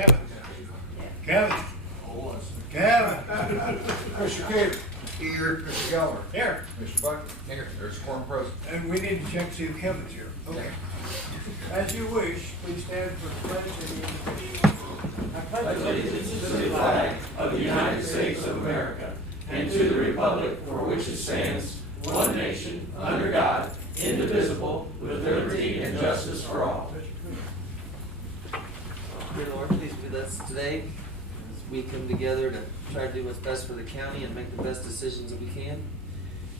Kevin. Kevin. Kevin. Mr. Gator. Here. Mr. Geller. Here. Mr. Buck. Here. There's a quorum present. And we need to check to see if Kevin's here. Okay. As you wish, please stand for the pledge of allegiance. I pledge allegiance to the flag of the United States of America and to the republic for which it stands, one nation, under God, indivisible, with liberty and justice for all. Dear Lord, please be with us today as we come together to try to do what's best for the county and make the best decisions that we can.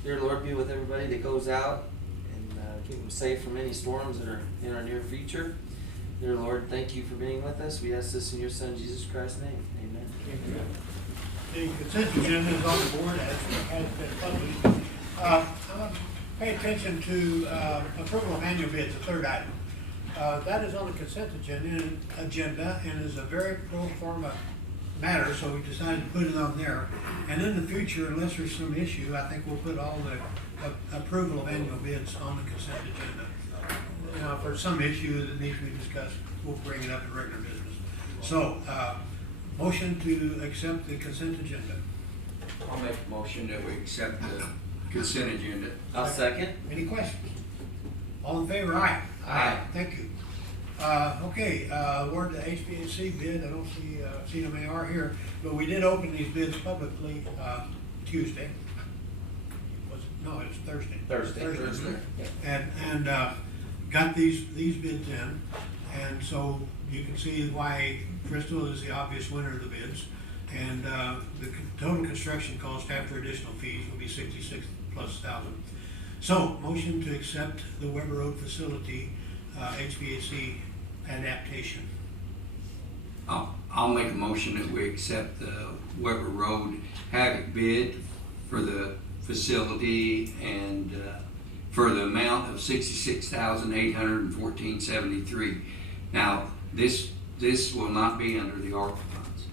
Dear Lord, be with everybody that goes out and keep them safe from any storms that are in our near future. Dear Lord, thank you for being with us. We ask this in your Son, Jesus Christ's name. Amen. Amen. The consent agenda is on the board as has been published. Pay attention to approval of annual bids, the third item. That is on the consent agenda and is a very pro forma matter, so we decided to put it on there. And in the future, unless there's some issue, I think we'll put all the approval of annual bids on the consent agenda. Now, if there's some issue that needs to be discussed, we'll bring it up in regular business. So, motion to accept the consent agenda. I'll make a motion that we accept the consent agenda. I'll second. Any questions? All in favor, aye. Aye. Thank you. Okay, award the HVAC bid. I don't see them, they are here, but we did open these bids publicly Tuesday. No, it was Thursday. Thursday. And got these bids in, and so you can see why Bristol is the obvious winner of the bids. And the total construction cost after additional fees will be $66,000+. So, motion to accept the Weber Road facility HVAC adaptation. I'll make a motion that we accept the Weber Road Havoc bid for the facility and for the amount of $66,814.73. Now, this will not be under the ARPA funds.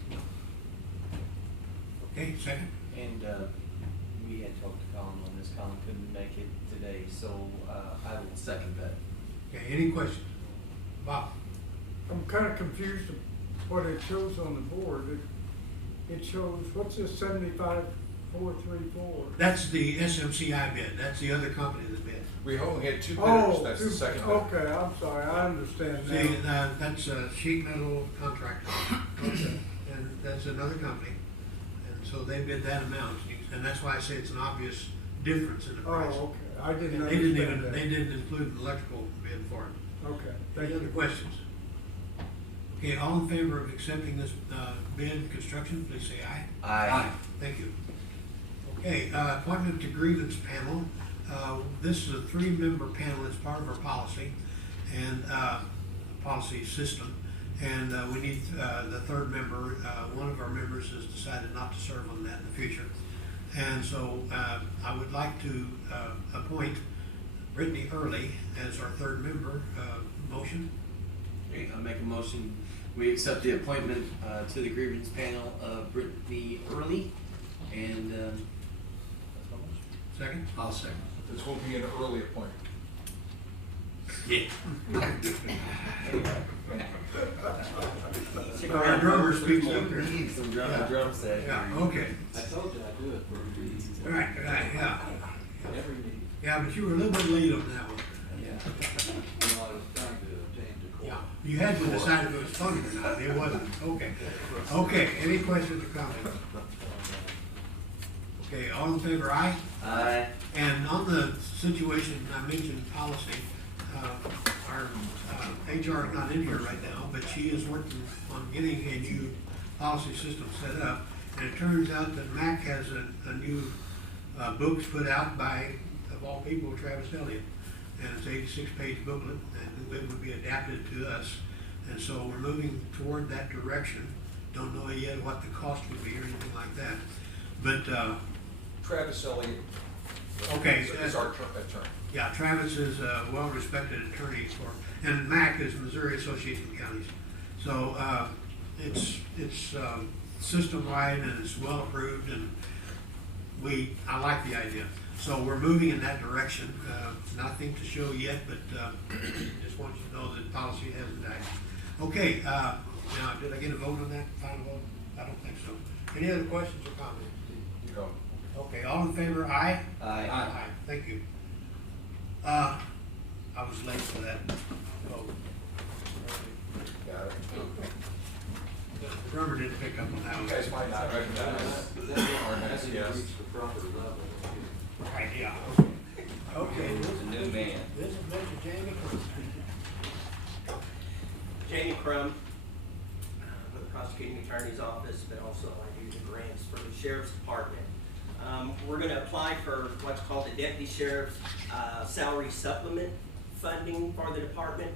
Okay, second. And we had talked to Colin on this. Colin couldn't make it today, so I will second that. Okay, any questions? Bob? I'm kind of confused of what it shows on the board. It shows, what's this 75,434? That's the SMCI bid. That's the other company that bid. We only had two bidders. Oh, That's the second bid. okay, I'm sorry, I understand See, now. that's a sheet metal contractor. Okay. And that's another company. And so they bid that amount. And that's why I say it's an obvious difference in the price. Oh, okay, I didn't And understand that. they didn't include the electrical bid for it. Okay, Any thank other you. questions? Okay, all in favor of accepting this bid construction, please say aye. Aye. Thank you. Okay, appointment to grievance panel. This is a 3-member panel. It's part of our policy and policy system. And we need the third member. One of our members has decided not to serve on that in the future. And so I would like to appoint Brittany Early as our third member. Motion? Okay, I'll make a motion. We accept the appointment to the grievance panel of Brittany Early, and that's my motion. Second? I'll second. This will be an early appointment. Yeah. Our drummer speaks up here. Need some drum set. Yeah, okay. I told you I'd do it for you. Right, yeah. Every meeting. Yeah, but you were a little bit late on that one. Yeah. You know, I was trying to obtain the court. Yeah, you had to decide if it was funny or not. It wasn't. Okay. Okay, any questions or comments? Okay, all in favor, aye? Aye. And on the situation, I mentioned policy, our HR is not in here right now, but she is working on getting a new policy system set up. And it turns out that MAC has a new books put out by, of all people, Travis Elliott. And it's an 86-page booklet, and it would be adapted to us. And so we're moving toward that direction. Don't know yet what the cost would be or anything like that. But, Travis Elliott. Okay. Is our attorney. yeah, Travis is a well-respected attorney for, and MAC is Missouri Association of Counties. So it's system-wide and it's well-approved, and I like the idea. So we're moving in that direction. Nothing to show yet, but just want you to know that policy hasn't died. Okay, Now, did I get a vote on that, final vote? I don't think so. Any other questions or comments? No. Okay, all in favor, aye? Aye. Aye, thank you. I was late for that vote. Got it. The drummer didn't pick up on that You one. guys might not recognize our next guest. Right, yeah. Okay, He's a new man. this is Mr. Jamie Cruz. Jamie Crum, with the prosecuting attorney's office, but also I do the grants for the sheriff's department. We're gonna apply for what's called the deputy sheriff's salary supplement funding for the department.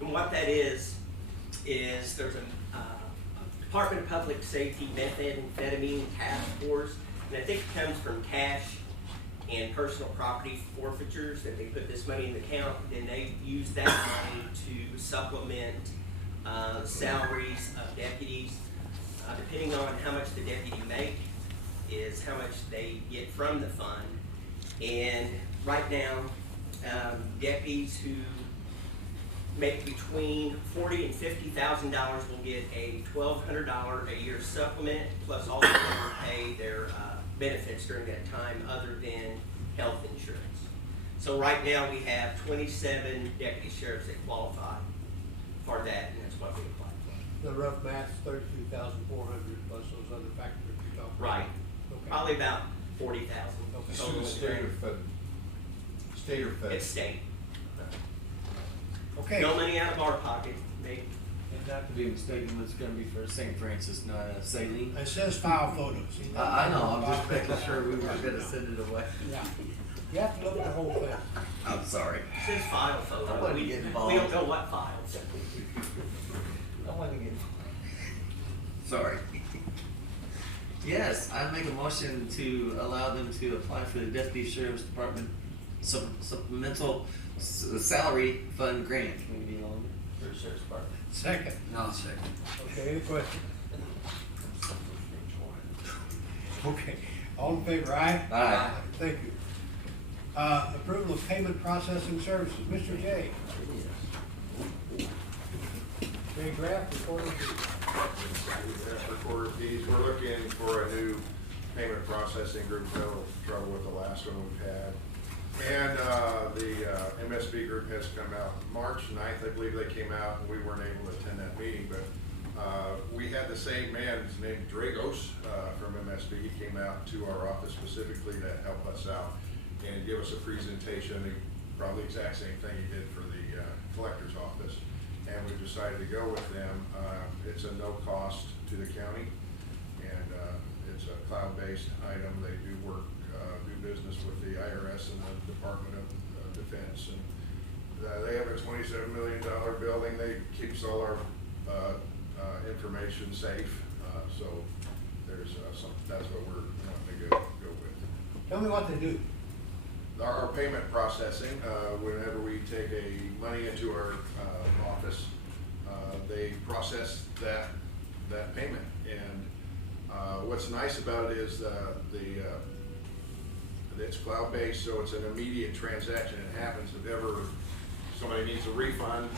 And what that is there's a Department of Public Safety methamphetamine task force, and I think it comes from cash and personal property forfeitures, that they put this money in the account, and they use that money to supplement salaries of deputies. Depending on how much the deputy make is how much they get from the fund. And right now, deputies who make between $40,000 and $50,000 will get a $1,200 a year supplement, plus also will pay their benefits during that time other than health insurance. So right now we have 27 deputy sheriffs that qualify for that, and that's what we apply for. The rough math's 32,400 plus those other factors you talked about. Right. Okay. Probably about 40,000. Okay. This is state or federal? State or federal? It's state. Okay. No money out of our pocket. They, And not to be mistaken, it's gonna be for St. Francis, not Saline. It says file photos. See that? I know, I'm just making sure we were gonna send it away. Yeah. You have to look at the whole thing. I'm sorry. it says file photo. I wasn't We getting don't involved. know what files. I want to get. Sorry. Yes, I make a motion to allow them to apply for the Deputy Sheriff's Department supplemental salary fund grant. Can we be on for the Sheriff's Department? Second. No, second. Okay, any questions? Okay, all in favor, aye? Aye. Thank you. Approval of payment processing services, Mr. J. Jay Graff, recording. Recorder fees, we're looking for a new payment processing group, no trouble with the last one we've had. And the MSB group has come out March 9th, I believe they came out, and we weren't able to attend that meeting, but we had the same man, his name Dragos from MSB. He came out to our office specifically to help us out and give us a presentation, probably the exact same thing he did for the collector's office. And we decided to go with them. It's a no cost to the county, and it's a cloud-based item. They do work, do business with the IRS and the Department of Defense. And they have a $27 million building. They keeps all our information safe. So there's that's what we're wanting to go with. Tell me what they do. Our payment processing, whenever we take money into our office, they process that payment. And what's nice about it is it's cloud-based, so it's an immediate transaction. It happens if ever somebody needs a refund.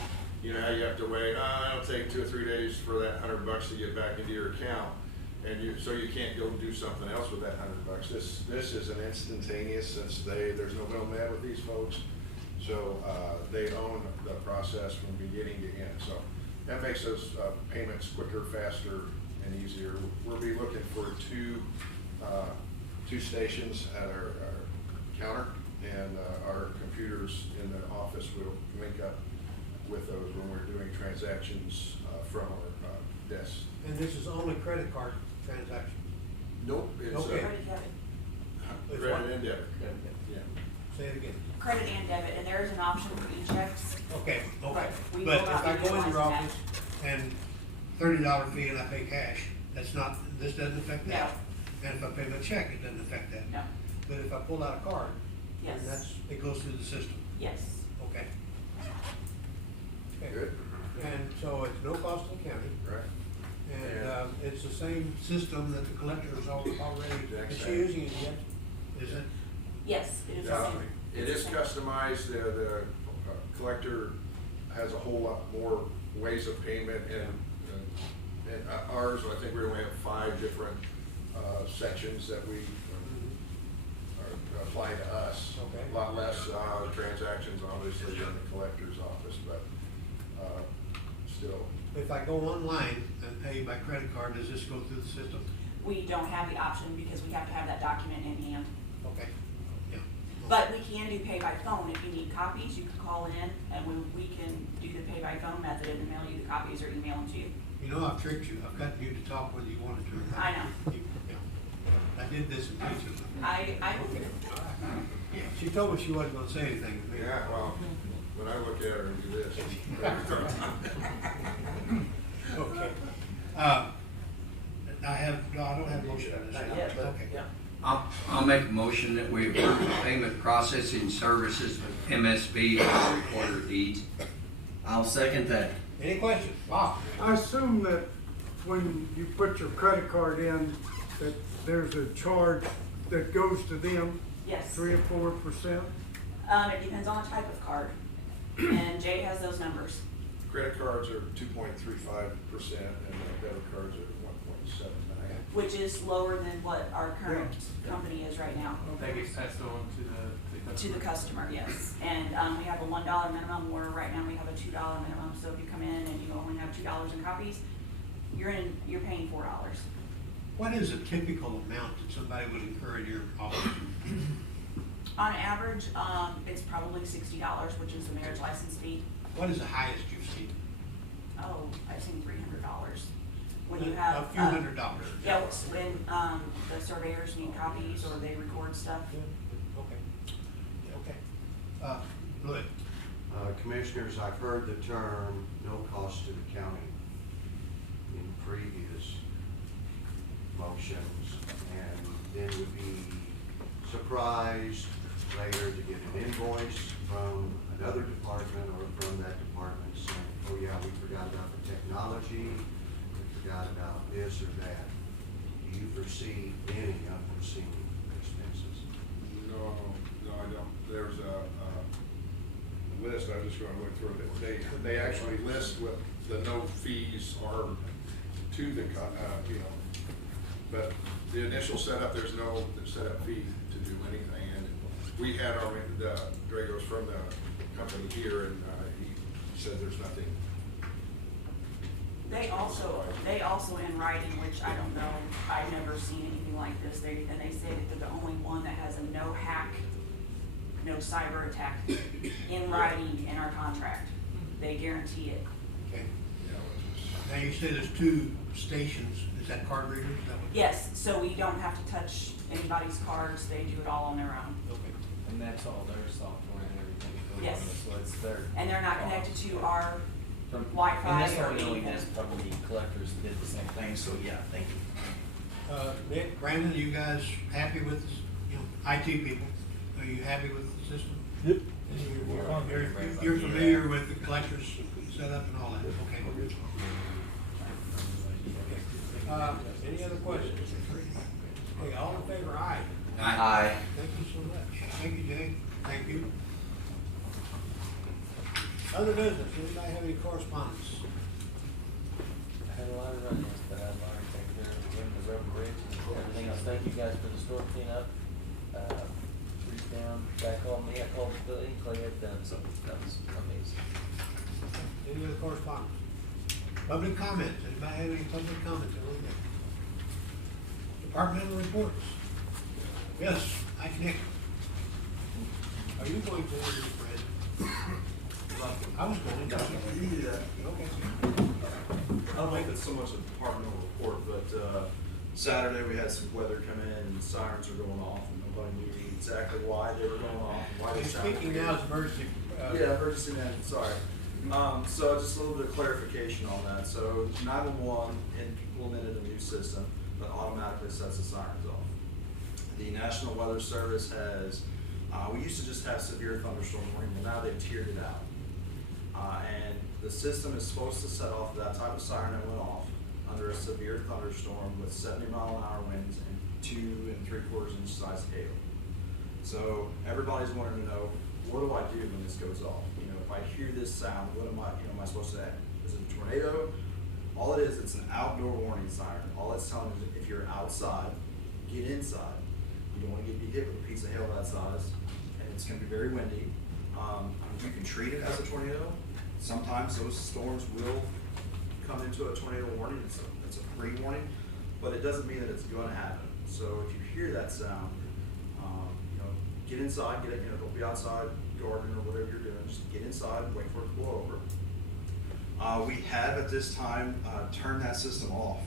You know how you have to wait, it'll take 2 or 3 days for that $100 to get back into your account. And so you can't go do something else with that $100. This is an instantaneous, since there's no middleman with these folks. So they own the process from beginning to end. So that makes those payments quicker, faster, and easier. We'll be looking for two stations at our counter, and our computers in the office will link up with those when we're doing transactions from our desks. And this is only credit card transaction. Nope, it's Okay. Credit, debit. It's credit what? and debit. Yeah. Say it again. Credit and debit, and there is an option for e-checks. Okay, okay. But we But will if not I be go in your utilizing office and $30 fee and I pay cash, this doesn't affect that? And if I pay with a check, it doesn't affect that? No, But if I pull out a card, yes, then it goes through the system, yes, okay? Okay. Good. And so it's no cost to the county, Right. and it's the same system that the collector is already, Exact is she same. using it yet? Is it? yes, it is. the Yeah, same. it is customized. The collector has a whole lot more ways of payment, and And ours, I think we only have 5 different sections that we apply to us. Okay. A lot less transactions, obviously, in the collector's office, but still. If I go online and pay by credit card, does this go through the system? We don't have the option because we have to have that document in hand. Okay, yeah. But we can do pay by phone. If you need copies, you can call in and we can do the pay by phone method and mail you the copies or email them to you. You know, I've tricked you. I've gotten you to talk whether you wanted to or not. I know. I did this in teaching. I She told me she wasn't gonna say anything to me. Yeah, well, when I look at her and do this. Okay. I don't have a motion on this. Not yet, but, Okay. yeah. I'll make a motion that we approve the payment processing services with MSB for recorder deeds. I'll second that. Any questions? Bob? I assume that when you put your credit card in, that there's a charge that goes to them, Yes. 3 or 4%? It depends on the type of card. And Jay has those numbers. Credit cards are 2.35% and debit cards are 1.79. Which is lower than what our current company is right now. That gets passed on To the customer, yes. And, we have a $1 minimum, where right now we have a $2 minimum. So if you come in and you only have $2 in copies, you're paying $4. What is a typical amount that somebody would incur in your office? On average, it's probably $60, which is the marriage license fee. What is the highest you've seen? Oh, I've seen $300. When you have. A few $100s. Yeah, when, the surveyors need copies or they record stuff. Okay. Lloyd? Commissioners, I've heard the term no cost to the county in previous motions, and then would be surprised later to get an invoice from another department or from that department saying, oh yeah, we forgot about the technology, we forgot about this or that. Do you foresee any unforeseen expenses? No, I don't. There's a list, I'm just gonna look through it. They actually list what the no fees are to the, but the initial setup, there's no setup fee to do anything. And we had Drago's from the company here, and he said there's nothing. They also in writing, which I don't know, I've never seen anything like this. They say that they're the only one that has a no hack, no cyber attack in writing in our contract. They guarantee it. Okay. Now you say there's 2 stations. Is that card readers? Is that what? Yes, so we don't have to touch anybody's cards. They do it all on their own. Okay. And that's all their software and everything. Yes. So it's their. And they're not connected to our And Wi-Fi this or one only anything. has probably collectors that did the same thing, so yeah, thank you. Nick, Brandon, you guys happy with, IT people? Are you happy with the system? Yep. You're familiar with the collector's setup and all that? Okay. Any other questions? Okay, all in favor, aye. Aye. Thank you so much. Thank you, Jay. Thank you. Other business, anybody have any correspondence? I had a lot of run-ins, but I've already taken care of the road and bridge and everything else. Thank you guys for the store cleanup. Trees down, back on me, I called Billy, Clay had done something, that was amazing. Any other correspondence? Public comments, anybody have any public comments? Departmental reports. Yes, I connect. Are you going to order your bread? I was going to. You do that. Okay. I don't think that's so much a departmental report, but Saturday we had some weather come in and sirens were going off and nobody knew exactly why they were going off and why they sounded. Speaking now as emergency. Yeah, emergency management, sorry. So just a little bit of clarification on that. So 911 implemented a new system that automatically sets the sirens off. The National Weather Service has, we used to just have severe thunderstorm warning, but now they've tiered it out. And the system is supposed to set off that type of siren that went off under a severe thunderstorm with 70-mile-an-hour winds and 2 3/4 inch size hail. So everybody's wanting to know, what do I do when this goes off? If I hear this sound, what am I supposed to act? Is it a tornado All it is, it's an outdoor warning siren. All it's telling you is if you're outside, get inside. You don't want to be hit with a piece of hail that size, and it's going to be very windy. You can treat it as a tornado. Sometimes those storms will come into a tornado warning. It's a pre-warning, but it doesn't mean that it's going to happen. So if you hear that sound, get inside. Don't be outside gardening or whatever you're doing. Just get inside and wait for it to blow over. We have at this time turned that system off.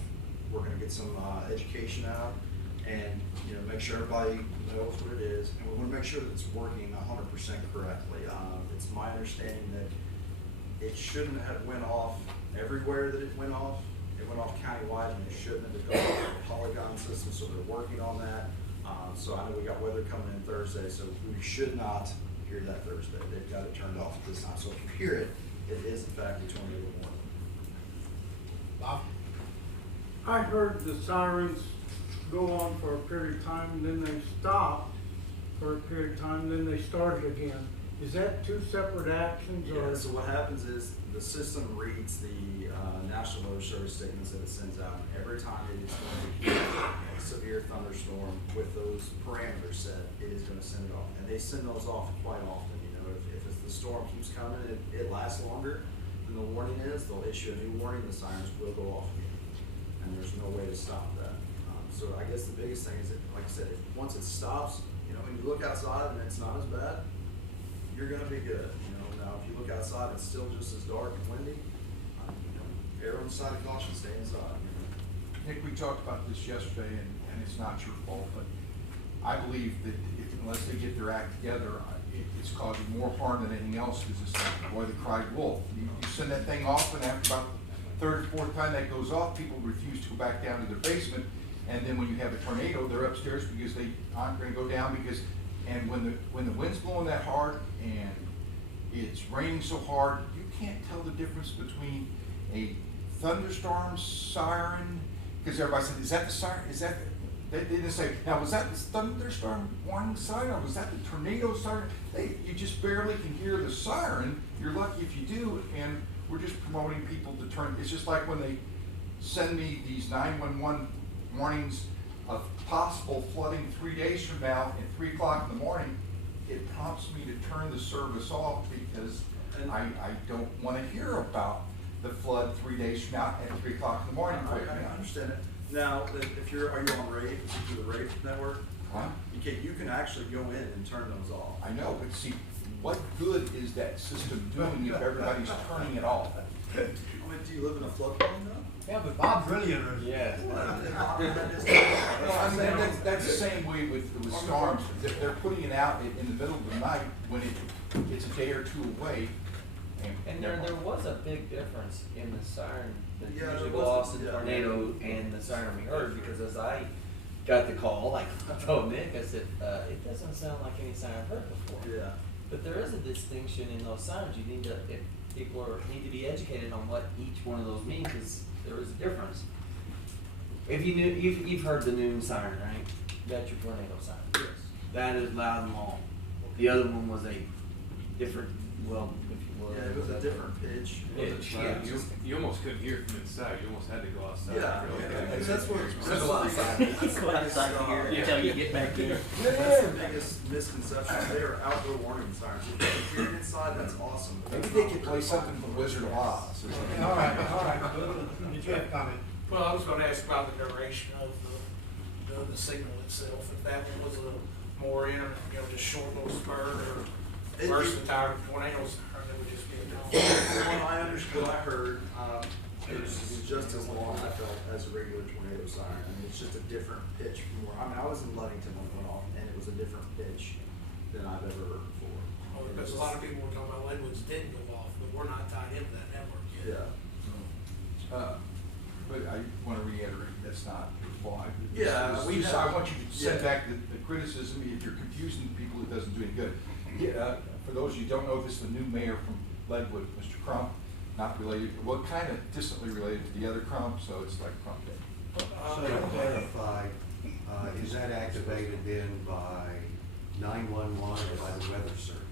We're going to get some education out and make sure everybody knows what it is, and we want to make sure that it's working 100% correctly. It's my understanding that it shouldn't have went off everywhere that it went off. It went off countywide, and it shouldn't have gone off the polygon system. So they're working on that. So I know we got weather coming in Thursday, so we should not hear that Thursday. They've got it turned off at this time. So if you hear it, it is in fact a tornado warning. Bob? I heard the sirens go on for a period of time, and then they stopped for a period of time, then they started again. Is that two separate actions? Yeah, Or? so what happens is the system reads the National Weather Service signals that it sends out. And every time it is going to hear a severe thunderstorm with those parameters set, it is going to send it off. And they send those off quite often. If the storm keeps coming and it lasts longer than the warning is, they'll issue a new warning. The sirens will go off again. And there's no way to stop that. So I guess the biggest thing is that, like I said, once it stops, when you look outside and it's not as bad, you're going to be good. Now if you look outside and it's still just as dark and windy, err on the side of caution, stay inside. Nick, we talked about this yesterday, and it's not your fault, but I believe that unless they get their act together, it's causing more harm than anything else, because it's like the boy that cried wolf. You send that thing off, and after about the third or fourth time that goes off, people refuse to go back down to their basement, and then when you have a tornado, they're upstairs because they aren't going to go down and when the wind's blowing that hard and it's raining so hard, you can't tell the difference between a thunderstorm siren, because everybody said, is that the siren? They didn't say, now was that the thunderstorm warning siren, or was that the tornado siren? You just barely can hear the siren. You're lucky if you do, and we're just promoting people to turn. It's just like when they send me these 911 warnings of possible flooding 3 days from now at 3 o'clock in the morning, it prompts me to turn the service off because I don't want to hear about the flood 3 days from now at 3 o'clock in the morning. I understand it. Now, are you on RAID, through the RAID network? Huh? Okay, you can actually go in and turn those off. I know, but see, what good is that system doing if everybody's turning it off? Do you live in a floodplain though? Yeah, but Bob's really interested. Yeah. Well, I mean, that's the same way with storms. They're putting it out in the middle of the night when it's a day or two away. And there was a big difference in the siren that Yeah, usually there go was, off in yeah. tornado and the siren we heard, because as I got the call, like I told Nick, I said, it doesn't sound like any siren I've heard before. Yeah. But there is a distinction in those sirens. You need to, if people need to be educated on what each one of those means, because there is a difference. If you knew, you've heard the noon siren, right? That's your tornado siren. Yes. That is loud and long. The other one was a different, well, if you will. Yeah, it was a different pitch. Yeah. You almost couldn't hear it from inside. You almost had to go outside. Yeah, Really. that's what. Go outside. Go outside to hear it until you get back in. That's the biggest misconception. They are outdoor warning sirens. If you can hear it inside, that's awesome. Maybe they could play something from Wizard of Oz. All right. Did you have a comment? Well, I was gonna ask about the duration of the signal itself, if that one was a more intermittent, just short little spurt, or worse than tired tornadoes, or it would just be a From what I understood, what I heard, it was just as long, I felt, as a regular tornado siren. I mean, it's just a different pitch from where, I was in Ludington when it went off, and it was a different pitch than I've ever heard before. because a lot of people were talking about Leadwoods didn't go off, but we're not tied into that network yet. Yeah. But I want to reiterate, that's not why. Yeah, I want you to send back the criticism. If you're confusing people, it doesn't do any good. Yeah, for those of you who don't know, this is the new mayor from Leadwood, Mr. Crump, not related, well, kind of distantly related to the other Crump, so it's like Crump Day. So to clarify, is that activated then by 911 or by the Weather Service?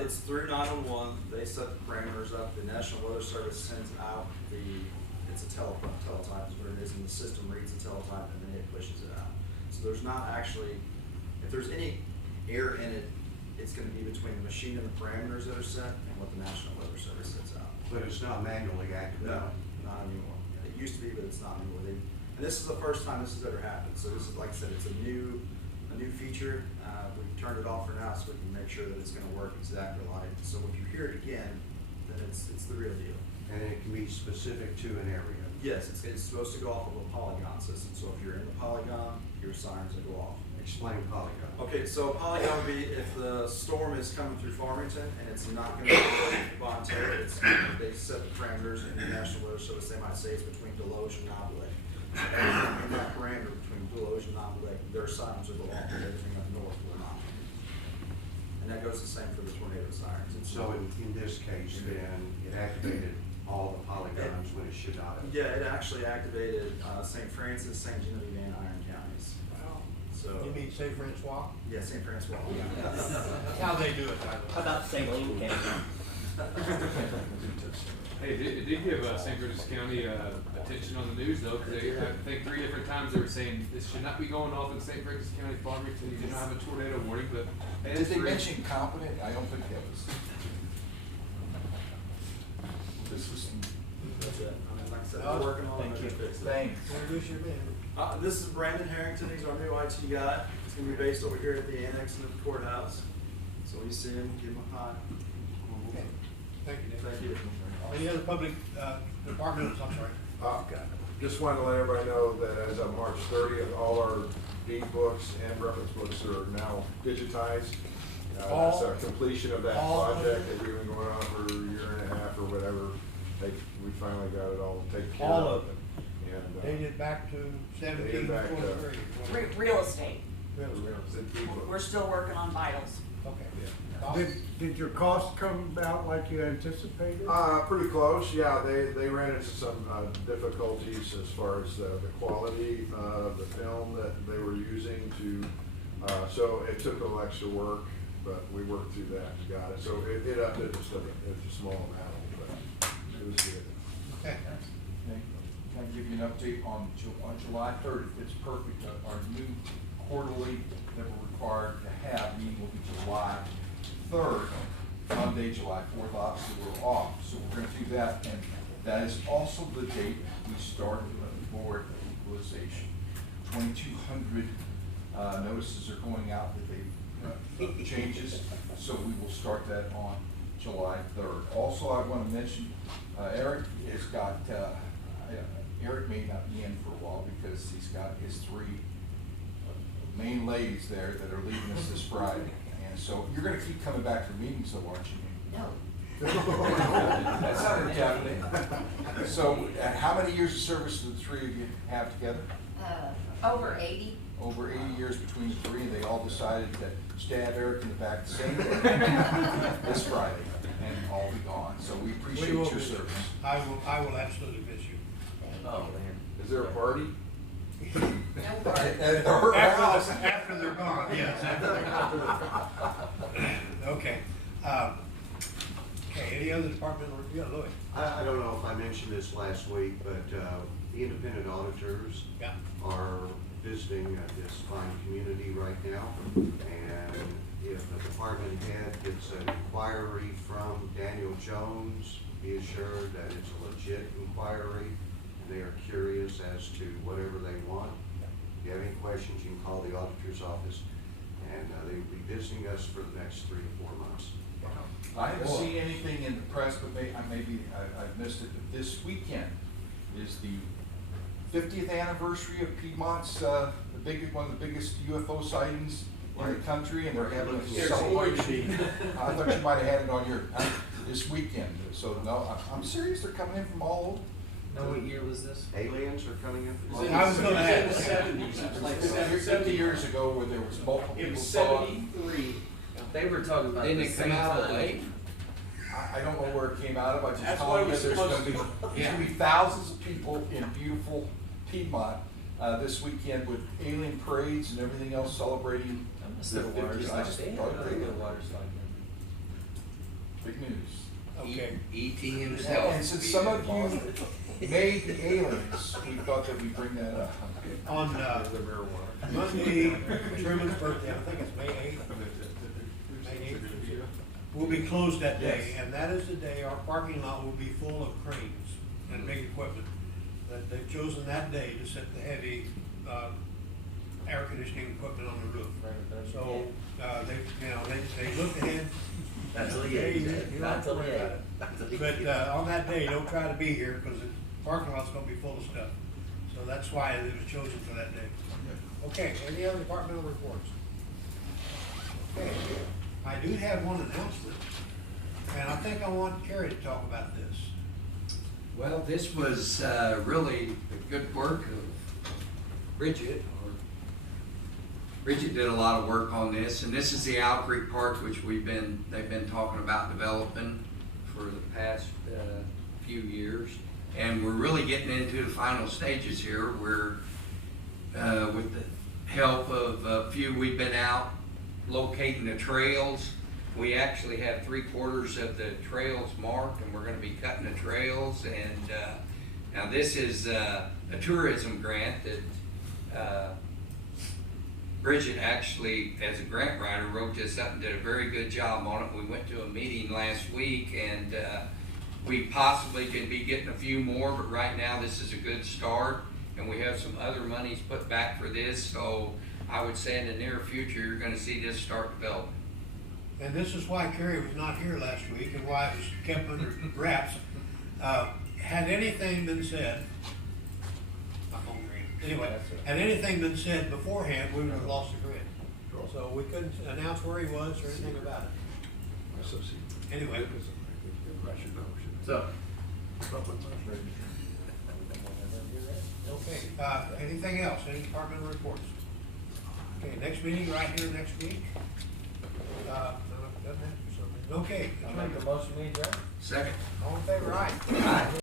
It's through 911. They set the parameters up. The National Weather Service sends out the it's a teletype is what it is, and the system reads the teletype and then it pushes it out. So there's not actually, if there's any error in it, it's gonna be between the machine and the parameters that are set and what the National Weather Service sets out. But it's not manually activated? No, not anymore. It used to be, but it's not anymore. And this is the first time this has ever happened. So this is, like I said, it's a new feature. We've turned it off for now so we can make sure that it's gonna work exactly like. So if you hear it again, then it's the real deal. And it can be specific to an area? Yes, it's supposed to go off of a polygon system. So if you're in the polygon, your sirens will go off. Explain polygon. Okay, so polygon would be if the storm is coming through Farmington and it's not gonna be voluntary, they set the parameters in the National Weather Service, they might say it's between Deloge and Nablus. Everything in that parameter between Deloge and Nablus, their sirens will go off, but everything up north will not. And that goes the same for the tornado sirens. So in this case, then, it activated all the polygons when it should not have? Yeah, it actually activated St. Francis, St. Genevieve, and Iron counties. Wow. So. You mean St. Francois? Yeah, St. Francois. How they do it, by the way. How about St. Louis County? Hey, it did give St. Francis County attention on the news though, because I think 3 different times they were saying this should not be going off in St. Francis County, Farmington. You did not have a tornado warning, but hey, Did it's they free. mention competent? I don't think that was. This was, That's it. I mean, like I said, we're working on it. thank you. To fix it. Thanks. Introduce your man. This is Brandon Harrington. He's our new IT guy. He's gonna be based over here at the annex in the courthouse. So when you see him, give him a hi. Okay. Thank you, Dave. Thank you. Any other public departments, I'm sorry? Just wanted to let everybody know that as of March 30th, all our deed books and reference books are now digitized. That's a completion of that project that we've been going on for a year and a half or whatever. We finally got it all taken care All of. of it. And Dated back to Dated back to- 1743. Real estate, the deed book. we're still working on vitals. Okay. Did your costs come out like you anticipated? Pretty close, yeah. They ran into some difficulties as far as the quality of the film that they were using to, so it took a little extra work, but we worked through that and got it. So it upped it just a small amount, but it was good. Okay. Can I give you an update on July 3rd? It's perfect. Our new quarterly that we're required to have meeting will be July 3rd, Monday, July 4th. Obviously, we're off, so we're going to do that. And that is also the date we started the board equalization. 2,200 notices are going out that they changes, so we will start that on July 3rd. Also, I want to mention Eric has got. Eric may not be in for a while because he's got his 3 main ladies there that are leaving us this Friday. And so you're going to keep coming back to meetings though, aren't you? No. That's not indefinite. So how many years of service do the 3 of you have together? Over 80. Over 80 years between the 3, and they all decided to stab Eric in the back the same day this Friday and all be gone. So we appreciate your service. I will absolutely miss you. Oh, man. Is there a party? At her house. After they're gone, yes. After they're gone. Okay. Okay, any other departmental review? Louis? I don't know if I mentioned this last week, but the independent auditors Yeah. are visiting this fine community right now. And if a department head gets an inquiry from Daniel Jones, be assured that it's a legit inquiry. They are curious as to whatever they want. If you have any questions, you can call the auditor's office, and they will be visiting us for the next 3 to 4 months. I haven't seen anything in the press, but maybe I've missed it, but this weekend is the 50th anniversary of Piedmont's, one of the biggest UFO sightings in the country, and they're having a celebration. I thought you might have had it on your, this weekend. So no, I'm serious, they're coming in from all over. Know what year was this? Aliens are coming in from all I was over. gonna It ask. was in the 70s. It was like 50 years ago where there was multiple It people was saw it. 73. They were talking about Didn't the it come same out of time. the lake? I don't know where it came out of, I just That's told what it you was there's gonna supposed be, there's gonna be thousands of people in beautiful Piedmont, this weekend with alien parades and everything else celebrating I missed the the water 50th. I slide. just They had thought a they good were water slide. big news. Okay. E.T. himself. And since some of you May the aliens, we thought that we'd bring that up. On, The marijuana. Monday, Truman's birthday, I think it's May eighth. May 8th. Will be closed that day, and that is the day our parking lot will be full of cranes and big equipment. That they've chosen that day to set the heavy, air conditioning equipment on the roof. So, they look ahead. Not till the Hey, eighth, you don't not have to till worry the about eighth. it. Not till the But, eighth. on that day, don't try to be here, because the parking lot's gonna be full of stuff. So that's why it was chosen for that day. Okay, any other departmental reports? Okay, I do have one announcement, and I think I want Kerry to talk about this. Well, this was really the good work of Bridget. Bridget did a lot of work on this, and this is the Owl Creek Park, which they've been talking about developing for the past few years. And we're really getting into the final stages here. We're, with the help of a few, we've been out locating the trails. We actually have 3/4 of the trails marked, and we're gonna be cutting the trails. And now this is a tourism grant that Bridget actually, as a grant writer, wrote this up and did a very good job on it. We went to a meeting last week, and we possibly could be getting a few more, but right now this is a good start. And we have some other monies put back for this, so I would say in the near future, you're gonna see this start developing. And this is why Kerry was not here last week, and why it was kept under wraps. Had anything been said, I'm hungry. Anyway, had anything been said beforehand, we would have lost the grant. So we couldn't announce where he was or anything about it. Anyway. So. Okay, anything else, any departmental reports? Okay, next meeting right here next week. No, doesn't have to be something. Okay. I'll make a motion, we adjourn. Second. All in favor, aye. Aye.